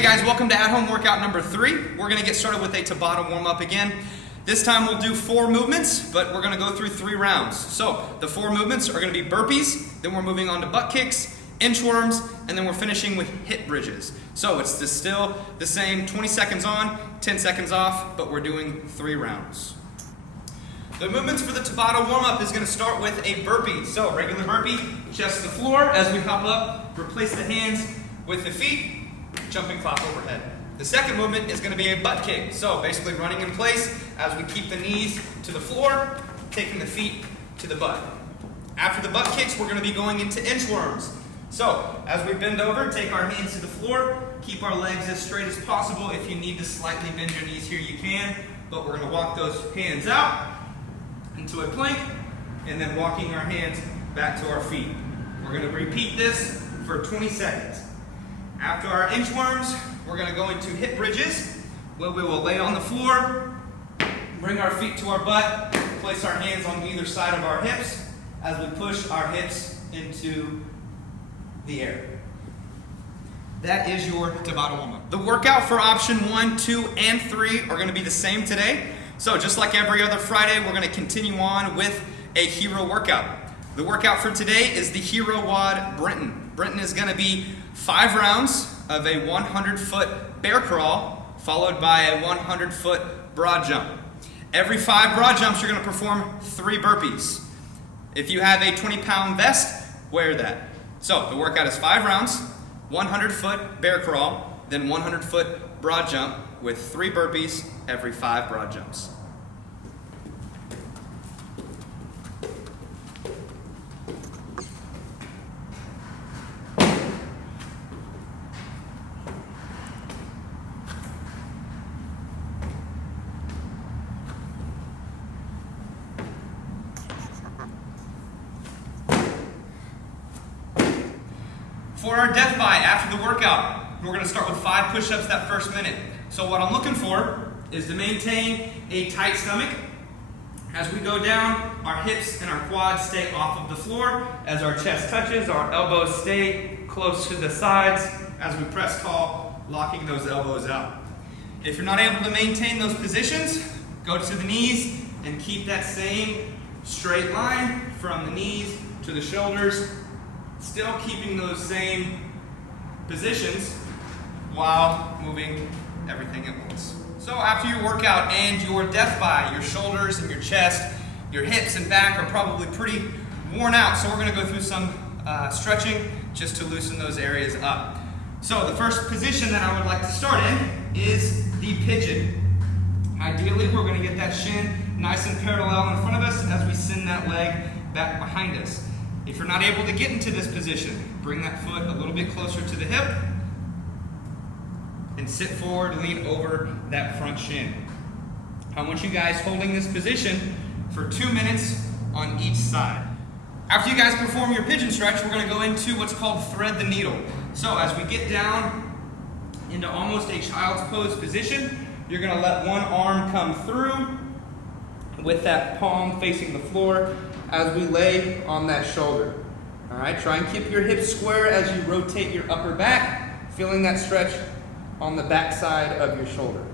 Hey guys, welcome to at-home workout number 3. We're going to get started with a Tabata warm-up again. This time we'll do 4 movements, but we're going to go through 3 rounds. So the 4 movements are going to be burpees, then we're moving on to butt kicks, inchworms, and then we're finishing with hip bridges. So it's still the same 20 seconds on, 10 seconds off, but we're doing 3 rounds. The movements for the Tabata warm-up is going to start with a burpee. So regular burpee, chest to the floor. As we hop up, replace the hands with the feet, jumping clock overhead. The second movement is going to be a butt kick. So basically running in place as we keep the knees to the floor, taking the feet to the butt. After the butt kicks, we're going to be going into inchworms. So as we bend over, take our hands to the floor, keep our legs as straight as possible. If you need to slightly bend your knees here, you can, but we're going to walk those hands out into a plank, and then walking our hands back to our feet. We're going to repeat this for 20 seconds. After our inchworms, we're going to go into hip bridges, where we will lay on the floor, bring our feet to our butt, place our hands on either side of our hips as we push our hips into the air. That is your Tabata warm-up. The workout for option 1, 2, and 3 are going to be the same today. So just like every other Friday, we're going to continue on with a hero workout. The workout for today is the Hero WOD Brenton. Brenton is going to be 5 rounds of a 100-foot bear crawl, followed by a 100-foot broad jump. Every 5 broad jumps, you're going to perform 3 burpees. If you have a 20-pound vest, wear that. So the workout is 5 rounds, 100-foot bear crawl, then 100-foot broad jump with 3 burpees every 5 broad jumps. For our death by after the workout, we're going to start with 5 push-ups that first minute. So what I'm looking for is to maintain a tight stomach. As we go down, our hips and our quads stay off of the floor. As our chest touches, our elbows stay close to the sides. As we press tall, locking those elbows out. If you're not able to maintain those positions, go to the knees and keep that same straight line from the knees to the shoulders. Still keeping those same positions while moving everything at once. So after your workout and your death by, your shoulders and your chest, your hips and back are probably pretty worn out. So we're going to go through some stretching just to loosen those areas up. So the first position that I would like to start in is the pigeon. Ideally, we're going to get that shin nice and parallel in front of us as we send that leg back behind us. If you're not able to get into this position, bring that foot a little bit closer to the hip and sit forward, lean over that front shin. I want you guys holding this position for 2 minutes on each side. After you guys perform your pigeon stretch, we're going to go into what's called thread the needle. So as we get down into almost a child's pose position, you're going to let one arm come through with that palm facing the floor as we lay on that shoulder. All right, try and keep your hips square as you rotate your upper back, feeling that stretch on the back side of your shoulder.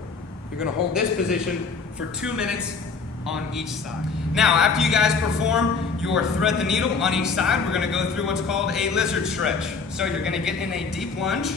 You're going to hold this position for 2 minutes on each side. Now, after you guys perform your thread the needle on each side, we're going to go through what's called a lizard stretch. So you're going to get in a deep lunge,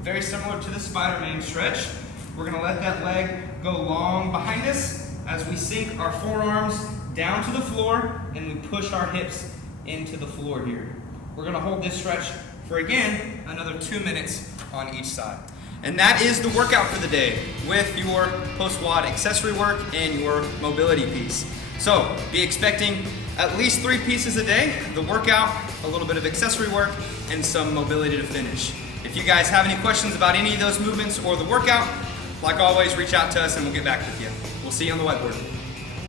very similar to the Spider-Man stretch. We're going to let that leg go long behind us as we sink our forearms down to the floor and we push our hips into the floor here. We're going to hold this stretch for, again, another 2 minutes on each side. And that is the workout for the day with your post-WOD accessory work and your mobility piece. So be expecting at least 3 pieces a day, the workout, a little bit of accessory work, and some mobility to finish. If you guys have any questions about any of those movements or the workout, like always, reach out to us and we'll get back with you. We'll see you on the whiteboard.